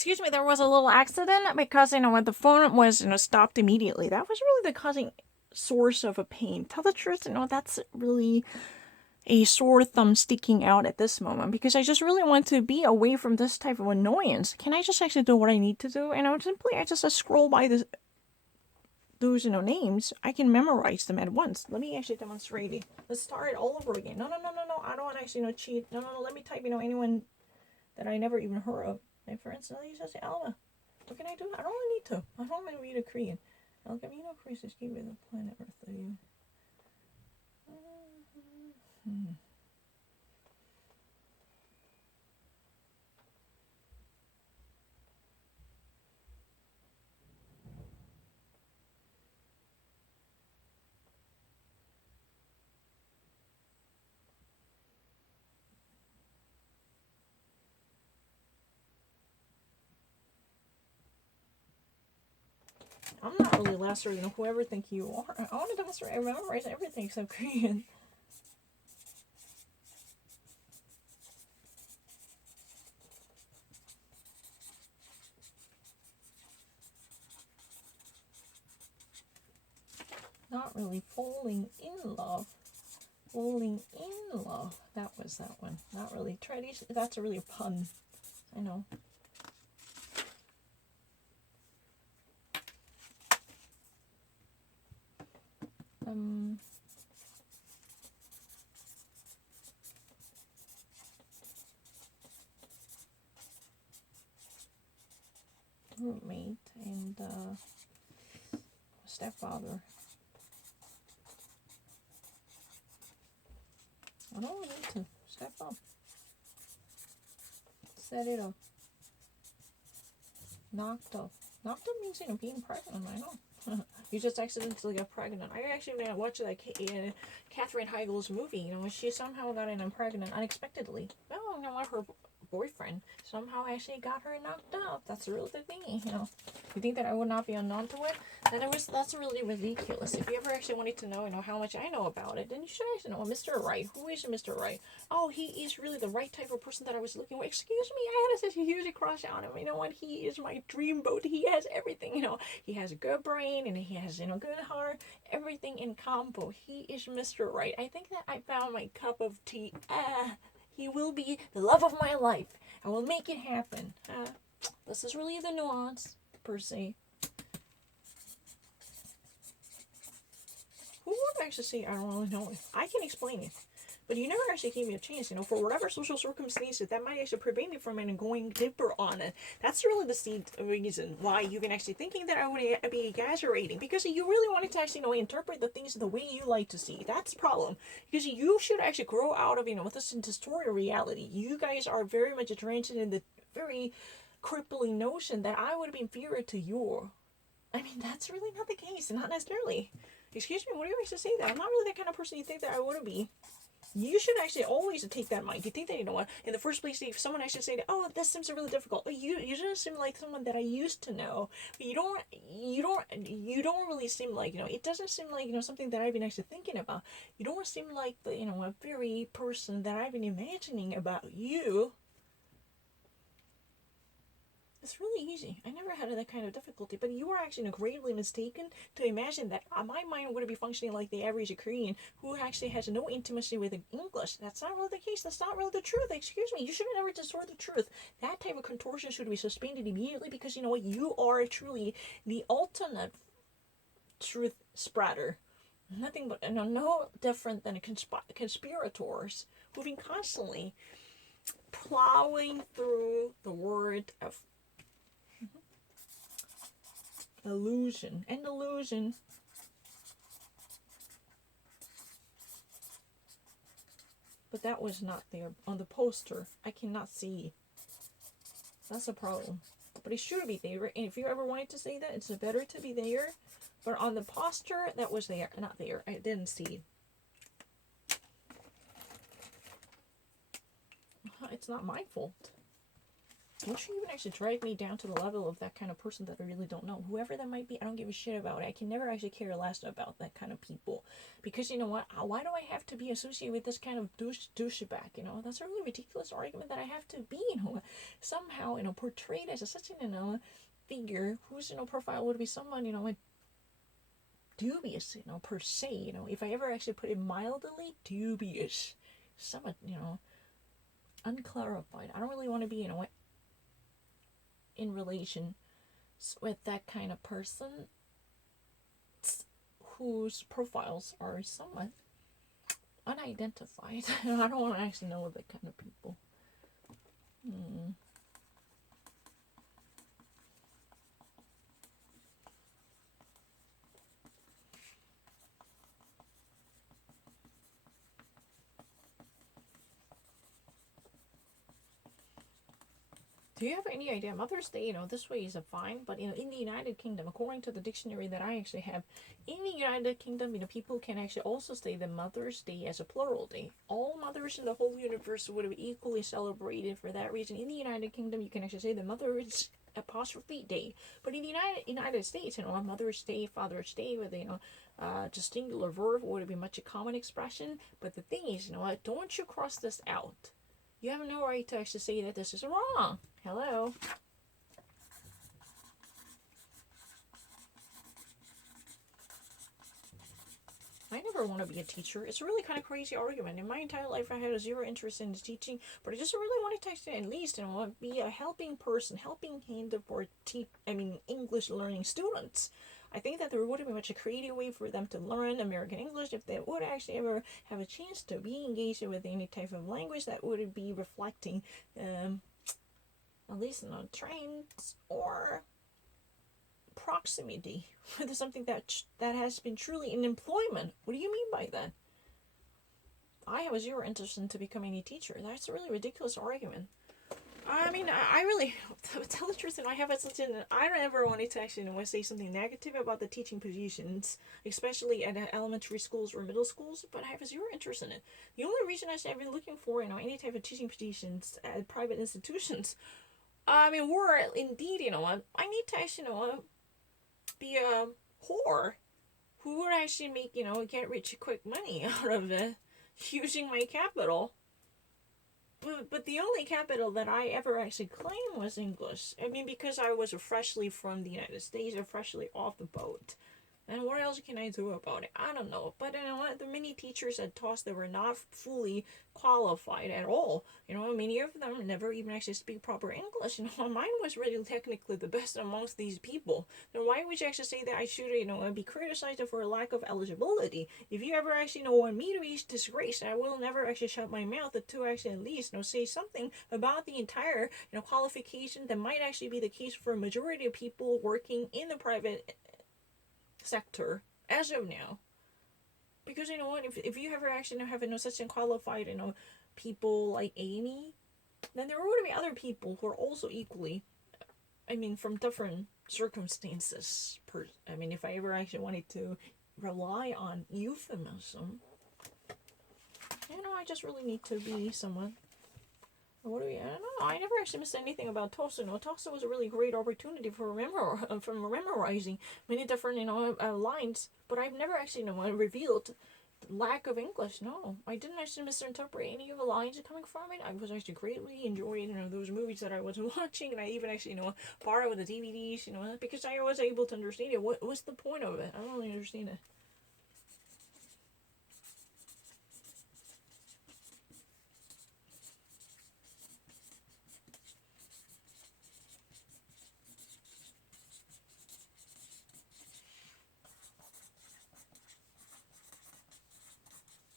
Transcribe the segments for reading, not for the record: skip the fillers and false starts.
excuse me, there was a little accident because, when the phone was, stopped immediately. That was really the causing source of a pain. Tell the truth, that's really a sore thumb sticking out at this moment because I just really want to be away from this type of annoyance. Can I just actually do what I need to do? Simply I just scroll by those names. I can memorize them at once. Let me actually demonstrate it. Let's start it all over again. No, no, no, no, no. I don't want to actually cheat. No, no, no. Let me type anyone that I never even heard of. Like for instance, he says Alma. What can I do? I don't really need to. I don't really read a Korean. I'll give Chris just give me the planet Earth. I'm not really lesser than whoever think you are. I want to demonstrate. I memorize everything except Korean. Not really falling in love. Falling in love. That was that one. Not really. Try these. That's a really a pun. I know. Roommate and stepfather. I don't need to step up. Set it up. Knocked up. Knocked up means being pregnant. I know. You just accidentally got pregnant. I actually watched that Katherine Heigl's movie. She somehow got pregnant unexpectedly. Oh, her boyfriend somehow actually got her knocked up. That's really the thing. You think that I would not be unknown to it? That's really ridiculous. If you ever actually wanted to know, how much I know about it, then you should actually know Mr. Right. Who is Mr. Right? Oh, he is really the right type of person that I was looking for. Excuse me, I had such a huge crush on him. You know what? He is my dreamboat. He has everything. He has a good brain and he has good heart. Everything in combo. He is Mr. Right. I think that I found my cup of tea. He will be the love of my life. I will make it happen. This is really the nuance, per se. Who would actually say I don't really know it? I can explain it. But you never actually gave me a chance, for whatever social circumstances that might actually prevent me from going deeper on it. That's really the reason why you've been actually thinking that I would be exaggerating. Because you really wanted to actually interpret the things the way you like to see. That's the problem. Because you should actually grow out of, this distorted reality. You guys are very much interested in the very crippling notion that I would be inferior to you. I mean, that's really not the case. Not necessarily. Excuse me, what do you actually say that? I'm not really that kind of person you think that I would be. You should actually always take that in mind. You think that, what, in the first place, if someone actually say, oh, this seems really difficult, you don't seem like someone that I used to know. But you don't really seem like, it doesn't seem like, something that I've been actually thinking about. You don't seem like the, a very person that I've been imagining about you. It's really easy. I never had that kind of difficulty, but you were actually greatly mistaken to imagine that my mind would be functioning like the average Korean who actually has no intimacy with English. That's not really the case. That's not really the truth. Excuse me. You should have never distort the truth. That type of contortion should be suspended immediately because you know what? You are truly the ultimate truth spreader. Nothing but no different than conspirators who've been constantly plowing through the word of illusion and illusion. But that was not there on the poster. I cannot see. That's a problem. But it should be there. And if you ever wanted to say that, it's better to be there. But on the poster, that was there. Not there. I didn't see. It's not my fault. don't you even actually drag me down to the level of that kind of person that I really don't know. Whoever that might be, I don't give a shit about. I can never actually care less about that kind of people. Because you know what? Why do I have to be associated with this kind of douchebag? You know, that's a really ridiculous argument that I have to be, you know, somehow, you know, portrayed as such an, you know, figure whose, you know, profile would be someone, you know, dubious, you know, per se, you know, if I ever actually put it mildly, dubious. Somewhat, you know, unclarified. I don't really want to be, you know, in relation with that kind of person whose profiles are somewhat unidentified. I don't want to actually know that kind of people. Do you have any idea? Mother's Day, you know, this way is a fine, but you know, in the United Kingdom, according to the dictionary that I actually have, in the United Kingdom, you know, people can actually also say the Mother's Day as a plural day. All mothers in the whole universe would have equally celebrated for that reason. In the United Kingdom, you can actually say the Mother's apostrophe day, but in the United States, you know, Mother's Day, Father's Day, with you know, just singular verb would be much a common expression. But the thing is, you know, don't you cross this out. You have no right to actually say that this is wrong. Hello. I never want to be a teacher. It's a really kind of crazy argument. In my entire life, I had a zero interest in teaching, but I just really wanted to actually at least, you know, be a helping person, helping hand for English learning students. I think that there would be much a creative way for them to learn American English if they would actually ever have a chance to be engaged with any type of language that would be reflecting, at least, you know, trends or proximity with something that has been truly in employment. What do you mean by that? I have a zero interest into becoming a teacher. That's a really ridiculous argument. I mean, I really, to tell the truth, and I have such an, I don't ever wanted to actually say something negative about the teaching positions, especially at elementary schools or middle schools, but I have a zero interest in it. The only reason I've been looking for, you know, any type of teaching positions at private institutions, were indeed, you know, I need to actually, you know, be a whore who would actually make, you know, get rich quick money out of it using my capital. But the only capital that I ever actually claimed was English. I mean, because I was freshly from the United States or freshly off the boat. And what else can I do about it? I don't know. But you know what? The many teachers at TOS that were not fully qualified at all. You know, many of them never even actually speak proper English. You know, mine was really technically the best amongst these people. Then why would you actually say that I should, you know, be criticized for a lack of eligibility? If you ever actually, you know, want me to be disgraced, I will never actually shut my mouth to actually at least, you know, say something about the entire, you know, qualification that might actually be the case for a majority of people working in the private sector as of now. Because you know what, if you ever actually have, you know, such unqualified, you know, people like Amy, then there would be other people who are also equally, from different circumstances. If I ever actually wanted to rely on euphemism, you know, I just really need to be someone. What do we? I don't know. I never actually missed anything about Tulsa. No, Tulsa was a really great opportunity for memorizing many different, you know, lines. But I've never actually, you know, revealed lack of English. No, I didn't actually misinterpret any of the lines coming from it. I was actually greatly enjoying, you know, those movies that I was watching, and I even actually, you know, borrowed the DVDs, you know, because I was able to understand it. What's the point of it? I don't really understand it.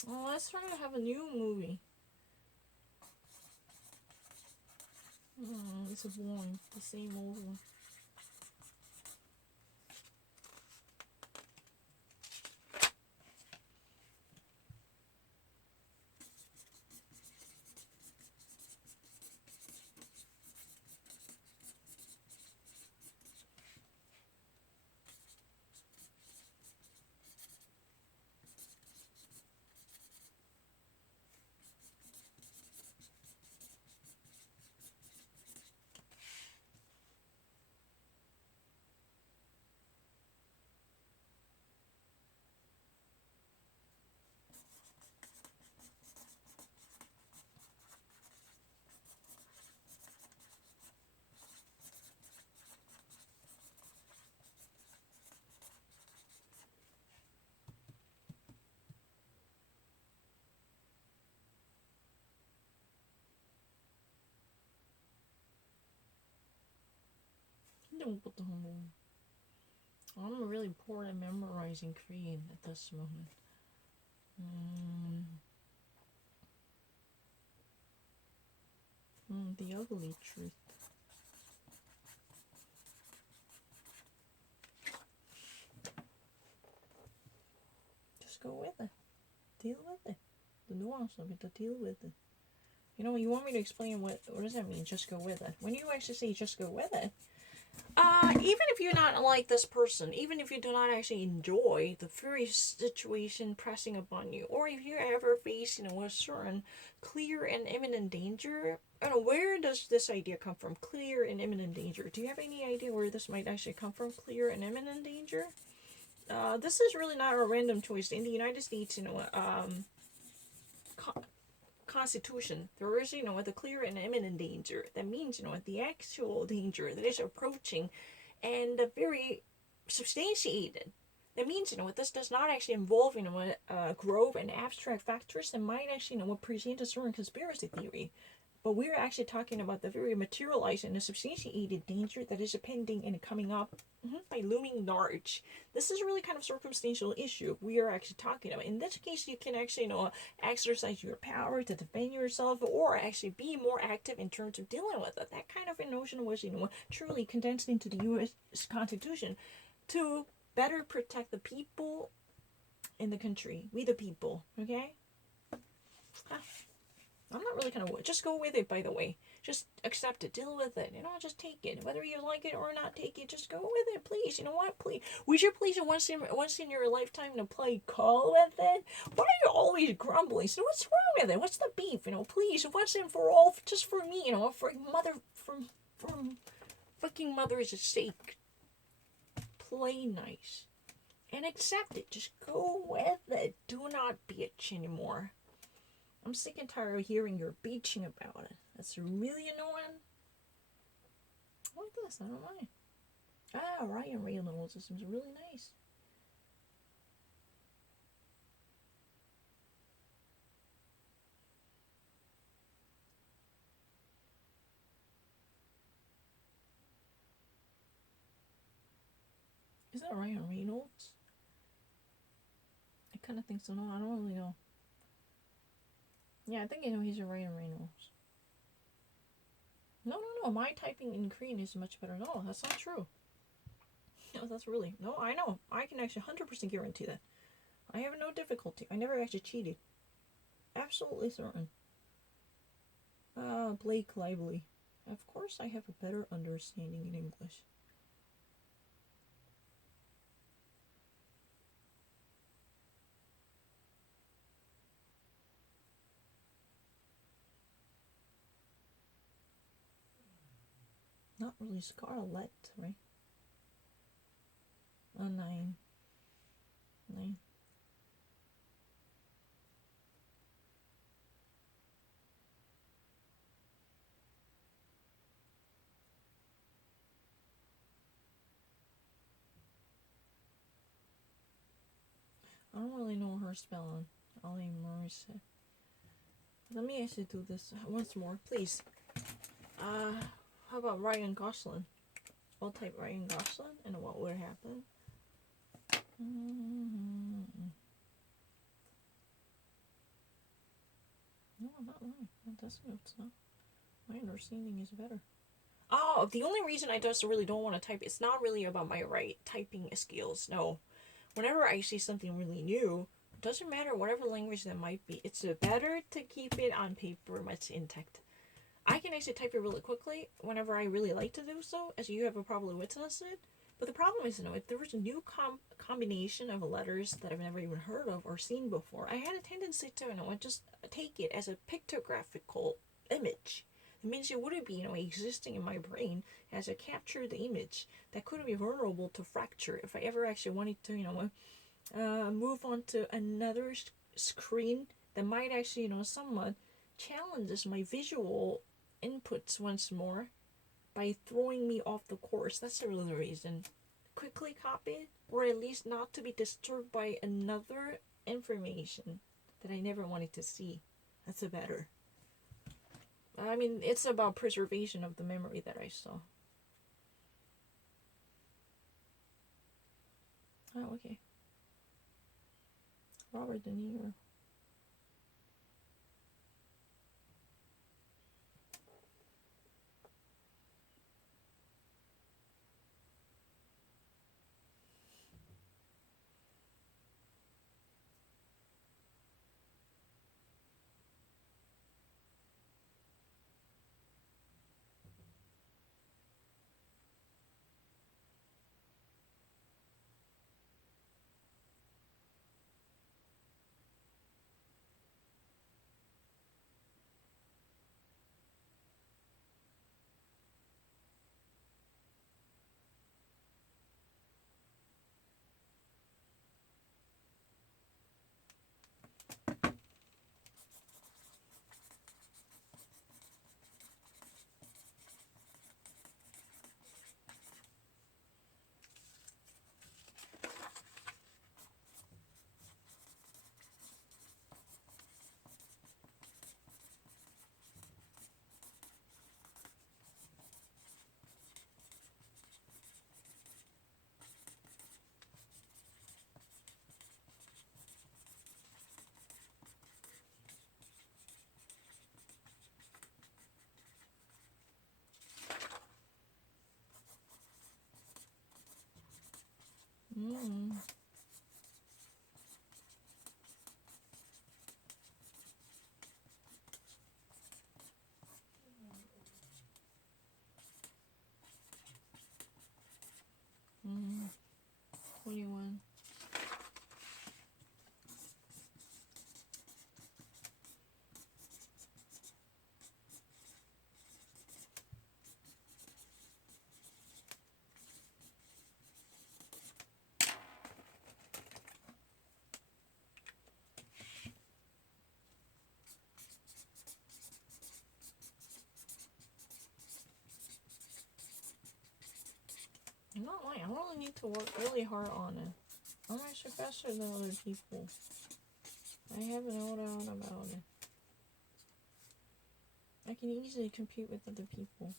Well, let's try to have a new movie. It's boring. The same old one. I'm really poor at memorizing Korean at this moment. The ugly truth. Just go with it. Deal with it. The nuance of it, to deal with it. You know, you want me to explain what does that mean, just go with it? When you actually say just go with it, even if you're not like this person, even if you do not actually enjoy the very situation pressing upon you, or if you ever face, a certain clear and imminent danger, I don't know, where does this idea come from? Clear and imminent danger. Do you have any idea where this might actually come from? Clear and imminent danger? This is really not a random choice. In the United States, Constitution, there is, the clear and imminent danger. That means, the actual danger that is approaching and very substantiated. That means, this does not actually involve, grove and abstract factors that might actually, present a certain conspiracy theory. But we're actually talking about the very materialized and the substantiated danger that is impending and coming up by looming large. This is really kind of circumstantial issue we are actually talking about. In this case, you can actually, exercise your power to defend yourself, or actually be more active in terms of dealing with it. That kind of a notion was, truly condensed into the U.S. Constitution to better protect the people in the country. We the people, okay? I'm not really gonna just go with it, by the way. Just accept it, deal with it, just take it. Whether you like it or not take it, just go with it, please. You know what, please. Would you please once in your lifetime to play call with it? Why are you always grumbling? So what's wrong with it? What's the beef? Please, once and for all, just for me, for fucking mother's sake. Play nice. And accept it. Just go with it. Do not bitch anymore. I'm sick and tired of hearing your bitching about it. That's really annoying. I like this. I don't mind. Ryan Reynolds seems really nice. Is that Ryan Reynolds? I kind of think so. No, I don't really know. Yeah, I think I know he's a Ryan Reynolds. No. My typing in Korean is much better. No, that's not true. No, that's really... No, I know. I can actually 100% guarantee that. I have no difficulty. I never actually cheated. Absolutely certain. Blake Lively. Of course I have a better understanding in English. Not really Scarlet, right? 9. I don't really know her spelling. Ali Morissette. Let me actually do this once more, please. How about Ryan Gosling? I'll type Ryan Gosling and what would happen. No, I'm not lying. That's it's not. My understanding is better. Oh, the only reason I just really don't want to type, it's not really about my typing skills. No. Whenever I see something really new, it doesn't matter whatever language that might be, it's better to keep it on paper much intact. I can actually type it really quickly whenever I really like to do so, as you have probably witnessed it. But the problem is, if there was a new combination of letters that I've never even heard of or seen before, I had a tendency to, just take it as a pictographical image. It means it wouldn't be, existing in my brain as a captured image that could be vulnerable to fracture if I ever actually wanted to, move on to another screen that might actually, somewhat challenges my visual inputs once more by throwing me off the course. That's really the reason. Quickly copy it, or at least not to be disturbed by another information that I never wanted to see. That's a better. I mean, it's about preservation of the memory that I saw. Oh, okay. Robert De Niro. Mm. 21. I'm not lying. I really need to work really hard on it. I'm actually faster than other people. I have no doubt about it. I can easily compete with other people.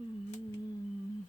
Mm.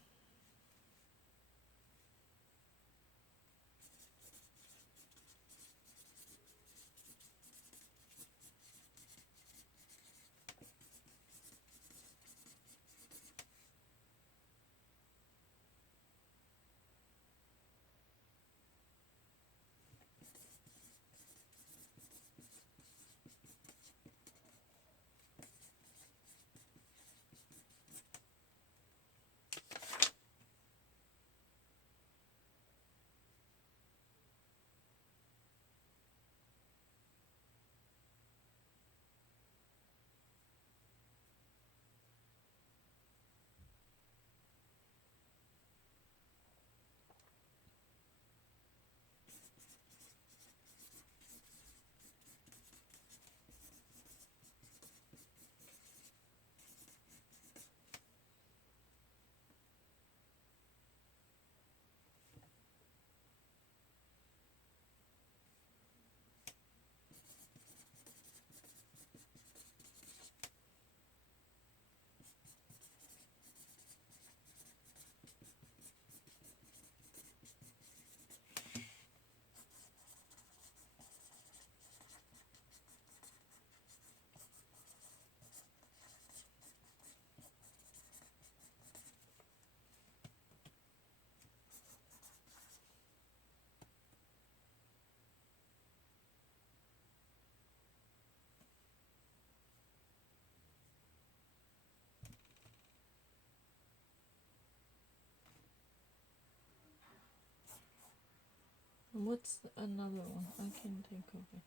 What's another one? I can think of it.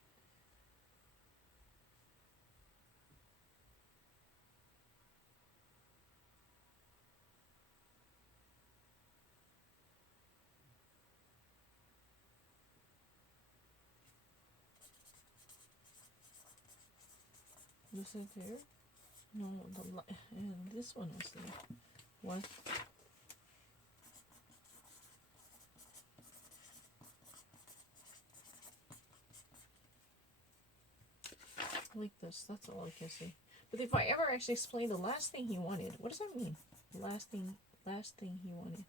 Was it there? No, and this one was there. What? Like this. That's all I can say. But if I ever actually explain the last thing he wanted, what does that mean? Last thing he wanted.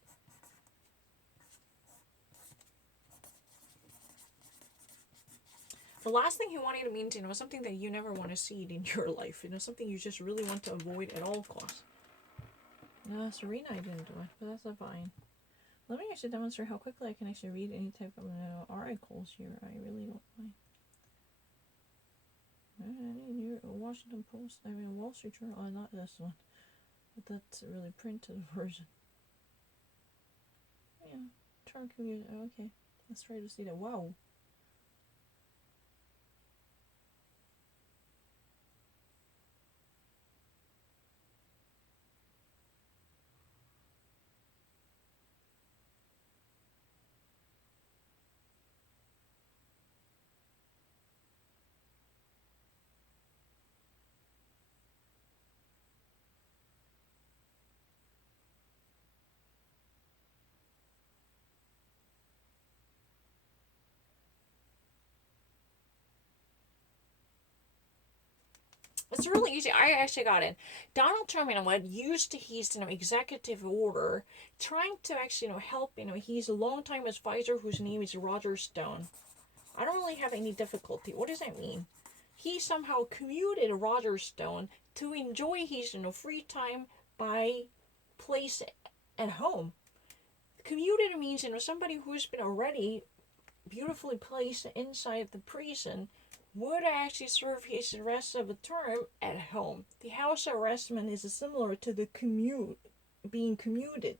The last thing he wanted means, something that you never want to see in your life. Something you just really want to avoid at all costs. No, Serena, I didn't do it, but that's fine. Let me actually demonstrate how quickly I can actually read any type of articles here. I really don't mind. Washington Post, Wall Street Journal. Oh, not this one. But that's a really printed version. Yeah, turn community. Okay, let's try to see that. Wow. It's really easy. I actually got it. Donald Trump, used his, executive order, trying to actually, help, he's a longtime advisor whose name is Roger Stone. I don't really have any difficulty. What does that mean? He somehow commuted Roger Stone to enjoy his, free time by place at home. Commuted means, somebody who's been already beautifully placed inside the prison would actually serve his rest of the term at home. The house arrestment is similar to the being commuted.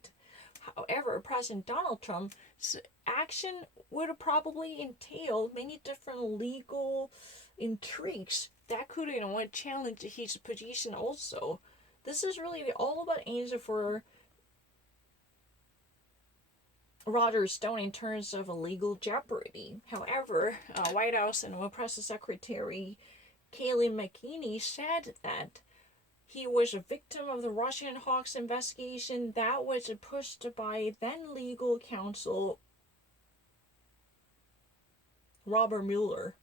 However, President Donald Trump's action would probably entail many different legal intrigues that could, challenge his position also. This is really all about answer for Roger Stone in terms of a legal jeopardy. However, White House and Press Secretary Kayleigh McEnany said that he was a victim of the Russian hoax investigation that was pushed by then legal counsel Robert Mueller,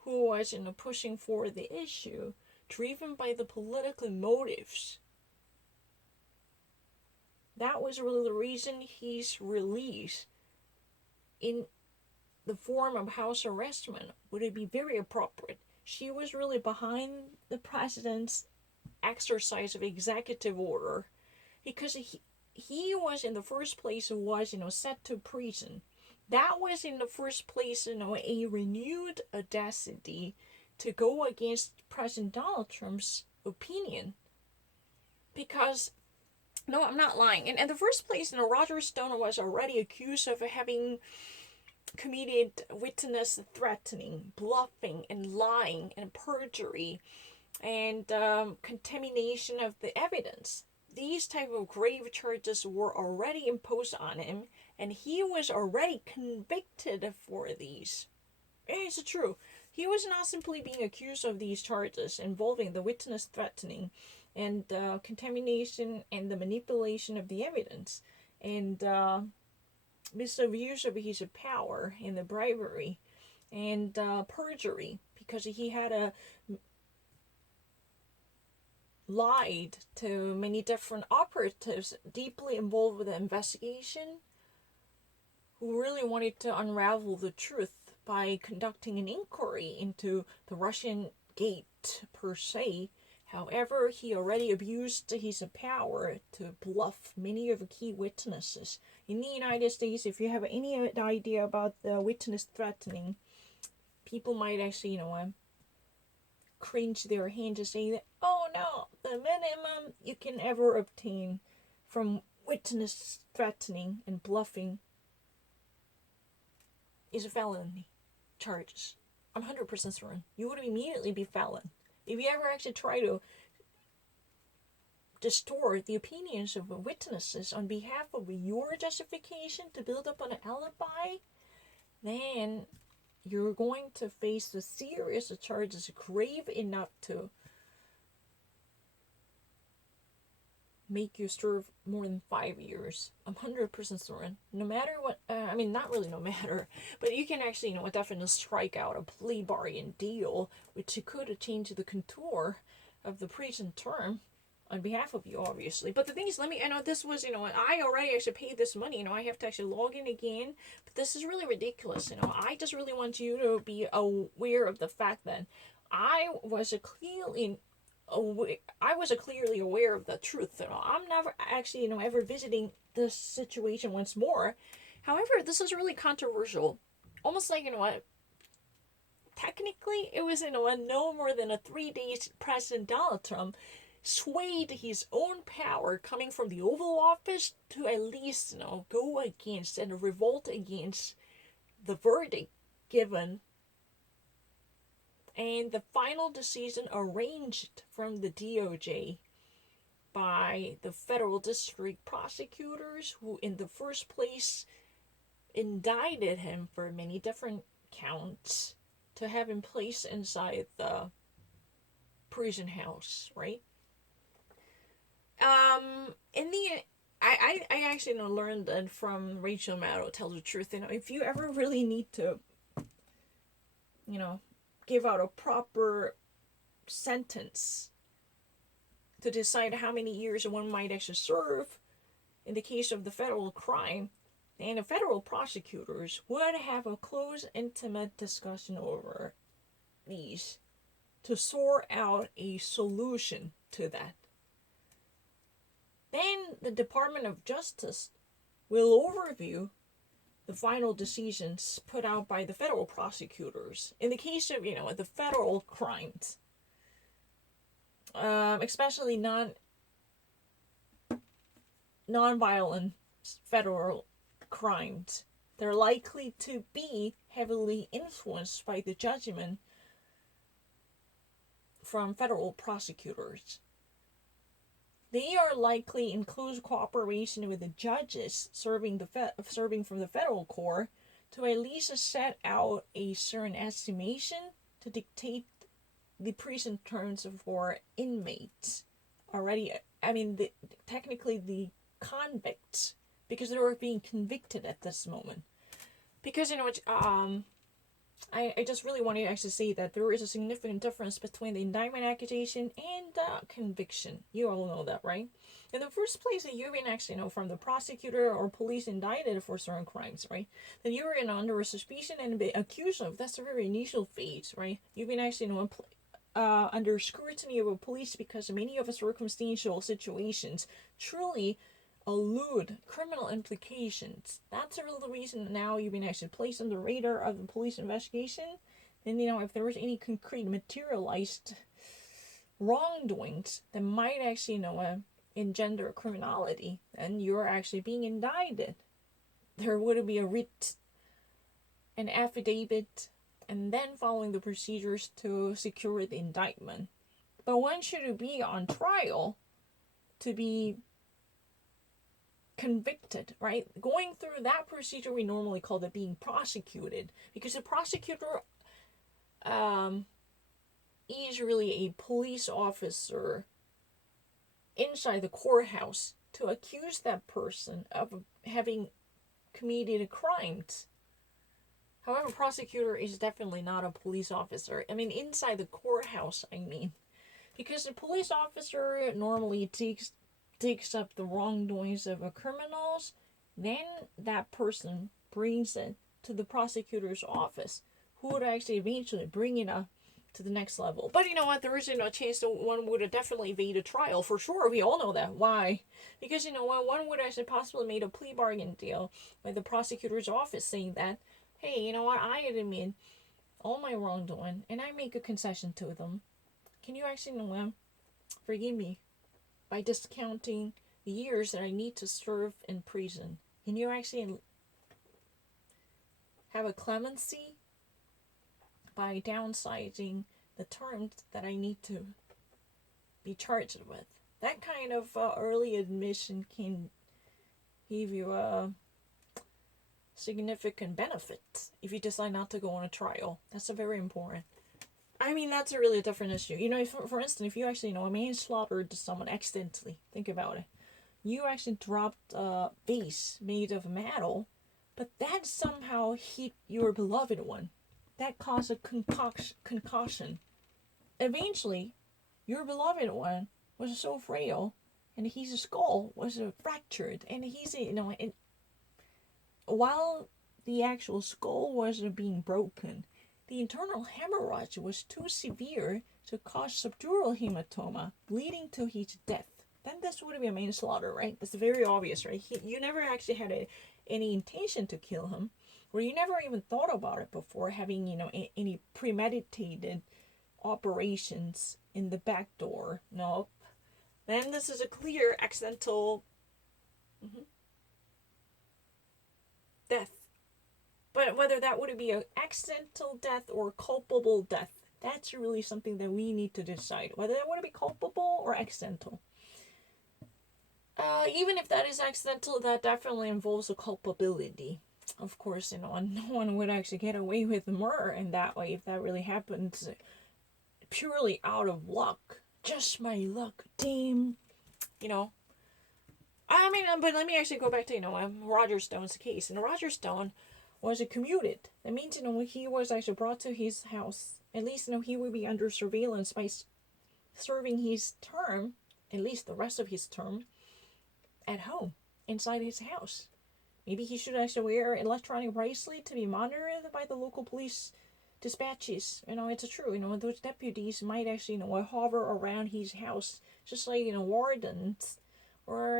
who was pushing for the issue, driven by the political motives. That was really the reason he's released in the form of house arrestment. Would it be very appropriate? She was really behind the president's exercise of executive order because he was in the first place was sent to prison. That was in the first place a renewed audacity to go against President Donald Trump's opinion, because no, I'm not lying. In the first place, Roger Stone was already accused of having committed witness threatening, bluffing, and lying, and perjury, and contamination of the evidence. These type of grave charges were already imposed on him, and he was already convicted for these. It's true. He was not simply being accused of these charges involving the witness threatening and contamination and the manipulation of the evidence and misuse of his power and the bribery and perjury, because he had lied to many different operatives deeply involved with the investigation who really wanted to unravel the truth by conducting an inquiry into the Russian gate per se. However, he already abused his power to bluff many of the key witnesses. In the United States, if you have any idea about the witness threatening, people might actually, cringe their hand to say that, oh no, the minimum you can ever obtain from witness threatening and bluffing is a felony charges. I'm 100% certain. You would immediately be felon. If you ever actually try to distort the opinions of witnesses on behalf of your justification to build up an alibi, then you're going to face the serious charges grave enough to make you serve more than 5 years. I'm 100% certain. No matter what, not really no matter, but you can actually, definitely strike out a plea bargain deal, which could change the contour of the prison term on behalf of you, obviously. But the thing is, I know this was, I already actually paid this money, I have to actually log in again, but this is really ridiculous, I just really want you to be aware of the fact that I was clearly aware of the truth. I'm never actually, ever visiting this situation once more. However, this is really controversial. Almost like, technically it was, no more than a 3 days President Donald Trump swayed his own power coming from the Oval Office to at least, go against and revolt against the verdict given and the final decision arranged from the DOJ by the federal district prosecutors who in the first place indicted him for many different counts to have him placed inside the prison house, right? In the I actually learned that from Rachel Maddow, Tell the Truth. If you ever really need to, give out a proper sentence to decide how many years one might actually serve in the case of the federal crime, and the federal prosecutors would have a close, intimate discussion over these to sort out a solution to that. Then the Department of Justice will overview the final decisions put out by the federal prosecutors in the case of, the federal crimes, especially non-violent federal crimes. They're likely to be heavily influenced by the judgment from federal prosecutors. They are likely in close cooperation with the judges serving from the federal court to at least set out a certain estimation to dictate the prison terms for inmates. Technically the convicts, because they were being convicted at this moment. Because, I just really want to actually say that there is a significant difference between the indictment accusation and the conviction. You all know that, right? In the first place, that you've been actually, from the prosecutor or police indicted for certain crimes, right? Then you were under a suspicion and be accused of. That's the very initial phase, right? You've been actually, under scrutiny of a police because many of the circumstantial situations truly elude criminal implications. That's really the reason that now you've been actually placed on the radar of the police investigation. And if there was any concrete materialized wrongdoings that might actually engender criminality, then you're actually being indicted. There would be a writ, an affidavit, and then following the procedures to secure the indictment. But when should it be on trial to be convicted, right? Going through that procedure, we normally call it being prosecuted, because the prosecutor is really a police officer inside the courthouse to accuse that person of having committed a crime. However, prosecutor is definitely not a police officer. Inside the courthouse, because the police officer normally digs up the wrongdoings of criminals, then that person brings it to the prosecutor's office, who would actually eventually bring it up to the next level. But you know what? There is a chance that one would definitely evade a trial for sure. We all know that. Why? Because one would actually possibly made a plea bargain deal with the prosecutor's office, saying that, hey, I admit all my wrongdoing and I make a concession to them. Can you actually forgive me by discounting the years that I need to serve in prison? Can you actually have a clemency by downsizing the terms that I need to be charged with. That kind of early admission can give you a significant benefit if you decide not to go on a trial. That's a very important. I mean, that's a really different issue. If, for instance, if you actually, manslaughtered someone accidentally, think about it. You actually dropped a vase made of metal, but that somehow hit your beloved one. That caused a concussion. Eventually, your beloved one was so frail, and his skull was fractured, and and while the actual skull was being broken, the internal hemorrhage was too severe to cause subdural hematoma, leading to his death. Then this would be a manslaughter, right? That's very obvious, right? You never actually had any intention to kill him, or you never even thought about it before having, any premeditated operations in the back door. Nope. Then this is a clear accidental death. But whether that would be an accidental death or culpable death, that's really something that we need to decide. Whether that would be culpable or accidental. Even if that is accidental, that definitely involves a culpability. Of course, no one would actually get away with murder in that way if that really happens purely out of luck. Just my luck, damn. I mean, but let me actually go back to, Roger Stone's case. And Roger Stone was commuted. That means, he was actually brought to his house. At least, he would be under surveillance by serving his term, at least the rest of his term, at home, inside his house. Maybe he should actually wear an electronic bracelet to be monitored by the local police dispatches. It's true. Those deputies might actually, hover around his house, just like, wardens, or